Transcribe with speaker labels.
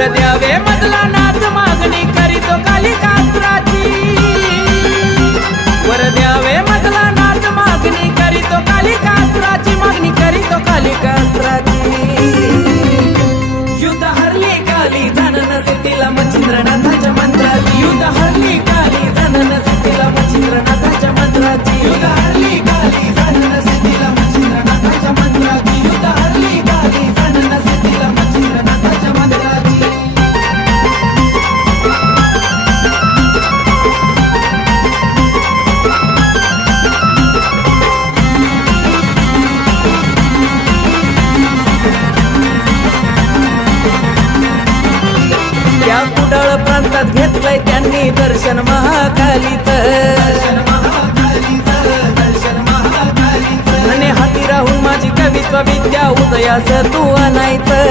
Speaker 1: द्यावे पाताळ प्रांतात घेतलंय त्यांनी दर्शन महाकालीच. आणि हाती राहून माझी कवित्व विद्या उदयास तू आणायचं.